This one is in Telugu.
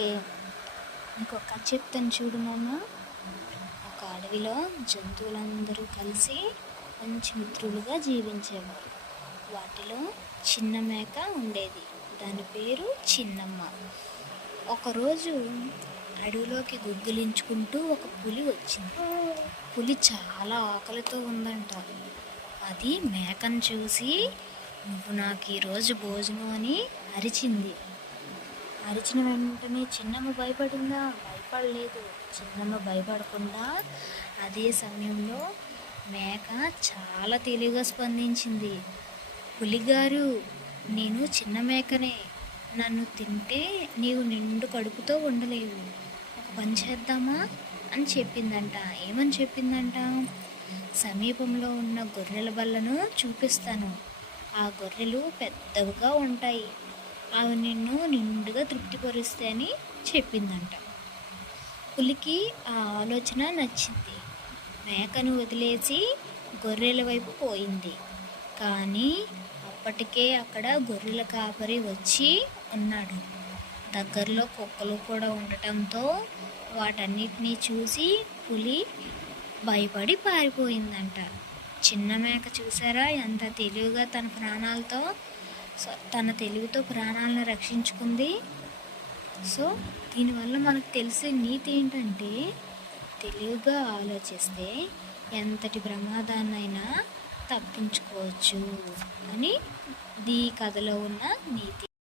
ఓకే. ఇంకొక కథ చెప్తాను చూడు నాన్న. ఒక అడవిలో జంతువులందరూ కలిసి మంచి మిత్రులుగా జీవించేవారు. వాటిలో చిన్న మేక ఉండేది. దాని పేరు చిన్నమ్మ. ఒకరోజు అడవిలోకి గుగ్గిలించుకుంటూ ఒక పులి వచ్చింది. పులి చాలా ఆకలితో ఉందంట. అది మేకను చూసి, "నువ్వు నాకు ఈరోజు భోజనం" అని అరిచింది. అరిచిన వెంటనే చిన్నమ్మ భయపడిందా? భయపడలేదు. చిన్నమ్మ భయపడకుండా అదే సమయంలో మేక చాలా తెలివిగా స్పందించింది. పులిగారు, నేను చిన్న మేకనే. నన్ను తింటే నీవు నిండు కడుపుతో ఉండలేవు. ఒక పని చేద్దామా అని చెప్పిందంట. ఏమని చెప్పిందంట? సమీపంలో ఉన్న గొర్రెల బల్లను చూపిస్తాను. ఆ గొర్రెలు పెద్దవిగా ఉంటాయి. అవి నిన్ను నిండుగా తృప్తిపరుస్తాయని చెప్పిందంట. పులికి ఆ ఆలోచన నచ్చింది. మేకను వదిలేసి గొర్రెల వైపు పోయింది. కానీ అప్పటికే అక్కడ గొర్రెల కాపరి వచ్చి ఉన్నాడు. దగ్గరలో కుక్కలు కూడా ఉండటంతో వాటన్నిటినీ చూసి పులి భయపడి పారిపోయిందంట. చిన్న మేక చూసారా ఎంత తెలివిగా తన తెలివితో ప్రాణాలను రక్షించుకుంది. సో దీనివల్ల మనకు తెలిసే నీతి ఏంటంటే, తెలివిగా ఆలోచిస్తే ఎంతటి ప్రమాదాన్నైనా తప్పించుకోవచ్చు అని ఈ కథలో ఉన్న నీతి.